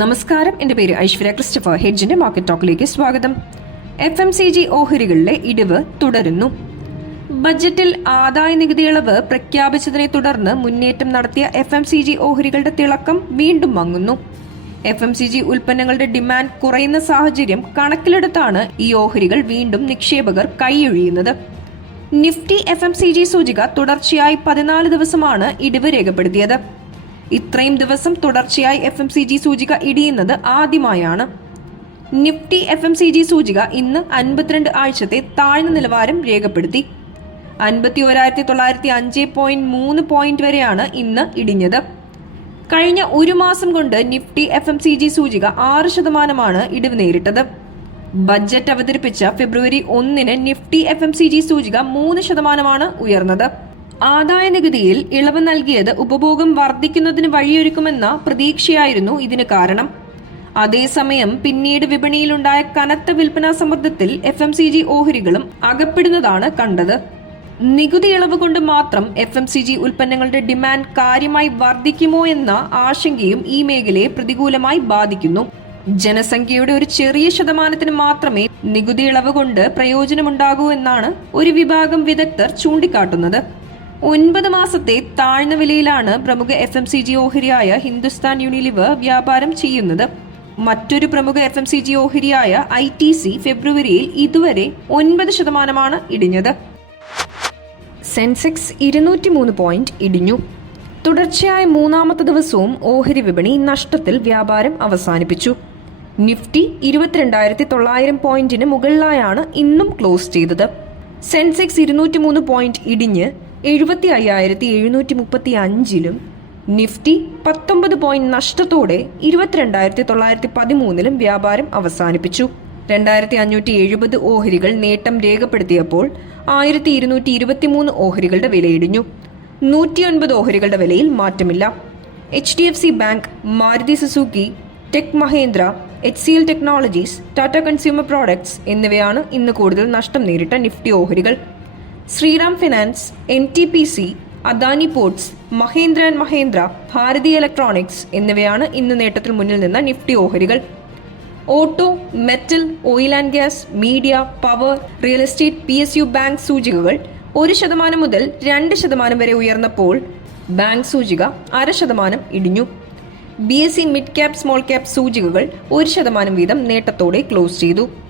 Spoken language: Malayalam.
നമസ്കാരം. എന്റെ പേര് ഐശ്വര്യ ക്രിസ്റ്റഫർ. ഹെഡ്ജിന്റെ മാർക്കറ്റ് ടോക്കിലേക്ക് സ്വാഗതം. എഫ് എം സി ജി ഓഹരികളിലെ ഇടിവ് തുടരുന്നു. ബജറ്റിൽ ആദായ നികുതി ഇളവ് പ്രഖ്യാപിച്ചതിനെ തുടർന്ന് മുന്നേറ്റം നടത്തിയ എഫ് എം സി ജി ഓഹരികളുടെ തിളക്കം വീണ്ടും മങ്ങുന്നു. എഫ് എം സി ജി ഉൽപ്പന്നങ്ങളുടെ ഡിമാൻഡ് കുറയുന്ന സാഹചര്യം കണക്കിലെടുത്താണ് ഈ ഓഹരികൾ വീണ്ടും നിക്ഷേപകർ കൈയൊഴിയുന്നത്. Nifty F M C G സൂചിക തുടർച്ചയായി പതിനാല് ദിവസമാണ് ഇടിവ് രേഖപ്പെടുത്തിയത്. ഇത്രയും ദിവസം തുടർച്ചയായി എഫ് എം സി ജി സൂചിക ഇടിയുന്നത് ആദ്യമായാണ്. Nifty F M C G സൂചിക ഇന്ന് അൻപത്തിരണ്ട് ആഴ്ചത്തെ താഴ്ന്ന നിലവാരം രേഖപ്പെടുത്തി. അൻപത്തി ഒരായിരത്തി തൊള്ളായിരത്തി അഞ്ച് പോയിന്റ് മൂന്ന് പോയിന്റ് വരെയാണ് ഇന്ന് ഇടിഞ്ഞത്. കഴിഞ്ഞ ഒരു മാസം കൊണ്ട് Nifty F M C G സൂചിക ആറ് ശതമാനമാണ് ഇടിവ് നേരിട്ടത്. ബജറ്റ് അവതരിപ്പിച്ച ഫെബ്രുവരി ഒന്നിന് Nifty F M C G സൂചിക മൂന്ന് ശതമാനമാണ് ഉയർന്നത്. ആദായ നികുതിയിൽ ഇളവ് നൽകിയത് ഉപഭോഗം വർദ്ധിക്കുന്നതിന് വഴിയൊരുക്കുമെന്ന പ്രതീക്ഷയായിരുന്നു ഇതിന് കാരണം. അതേസമയം പിന്നീട് വിപണിയിലുണ്ടായ കനത്ത വിൽപ്പനാ സമ്മർദ്ദത്തിൽ എഫ് എം സി ജി ഓഹരികളും അകപ്പെടുന്നതാണ് കണ്ടത്. നികുതി ഇളവ് കൊണ്ട് മാത്രം എഫ് എം സി ജി ഉൽപ്പന്നങ്ങളുടെ ഡിമാൻഡ് കാര്യമായി വർദ്ധിക്കുമോ എന്ന ആശങ്കയും ഈ മേഖലയെ പ്രതികൂലമായി ബാധിക്കുന്നു. ജനസംഖ്യയുടെ ഒരു ചെറിയ ശതമാനത്തിന് മാത്രമേ നികുതി ഇളവ് കൊണ്ട് പ്രയോജനമുണ്ടാകൂ എന്നാണ് ഒരു വിഭാഗം വിദഗ്ധർ ചൂണ്ടിക്കാട്ടുന്നത്. ഒൻപത് മാസത്തെ താഴ്ന്ന വിലയിലാണ് പ്രമുഖ എഫ് എം സി ജി ഓഹരിയായ ഹിന്ദുസ്ഥാൻ യൂണിലിവർ വ്യാപാരം ചെയ്യുന്നത്. മറ്റൊരു പ്രമുഖ എഫ് എം സി ജി ഓഹരിയായ ഐ ടി സി ഫെബ്രുവരിയിൽ ഇതുവരെ ഒൻപത് ശതമാനമാണ് ഇടിഞ്ഞത്. സെൻസെക്സ് ഇരുന്നൂറ്റി മൂന്ന് പോയിന്റ് ഇടിഞ്ഞു. തുടർച്ചയായ മൂന്നാമത്തെ ദിവസവും ഓഹരി വിപണി നഷ്ടത്തിൽ വ്യാപാരം അവസാനിപ്പിച്ചു. നിഫ്റ്റി ഇരുപത്തിരണ്ടായിരത്തി തൊള്ളായിരം പോയിന്റിന് മുകളിലായാണ് ഇന്നും ക്ലോസ് ചെയ്തത്. സെൻസെക്സ് ഇരുന്നൂറ്റി മൂന്ന് പോയിന്റ് ഇടിഞ്ഞ് എഴുപത്തി അയ്യായിരത്തി എഴുന്നൂറ്റി മുപ്പത്തി അഞ്ചിലും നിഫ്റ്റി പത്തൊമ്പത് പോയിന്റ് നഷ്ടത്തോടെ ഇരുപത്തിരണ്ടായിരത്തി തൊള്ളായിരത്തി പതിമൂന്നിലും വ്യാപാരം അവസാനിപ്പിച്ചു. രണ്ടായിരത്തി അഞ്ഞൂറ്റി എഴുപത് ഓഹരികൾ നേട്ടം രേഖപ്പെടുത്തിയപ്പോൾ ആയിരത്തി ഇരുന്നൂറ്റി ഇരുപത്തിമൂന്ന് ഓഹരികളുടെ വിലയിടിഞ്ഞു. നൂറ്റിയൊൻപത് ഓഹരികളുടെ വിലയിൽ മാറ്റമില്ല. H D F C bank Maruti Suzuki tech Mahindra H C L technologies Tata consumer products എന്നിവയാണ് ഇന്ന് കൂടുതൽ നഷ്ടം നേരിട്ട നിഫ്റ്റി ഓഹരികൾ. Shriram finance N T P C Adani ports Mahindra and Mahindra Bharti electronics എന്നിവയാണ് ഇന്ന് നേട്ടത്തിൽ മുന്നിൽ നിന്ന നിഫ്റ്റി ഓഹരികൾ. Auto metal oil and gas media power real estate P S U bank സൂചികകൾ ഒരു ശതമാനം മുതൽ രണ്ട് ശതമാനം വരെ ഉയർന്നപ്പോൾ ബാങ്ക് സൂചിക അര ശതമാനം ഇടിഞ്ഞു. B S C mid cap small cap സൂചികകൾ ഒരു ശതമാനം വീതം നേട്ടത്തോടെ ക്ലോസ് ചെയ്തു.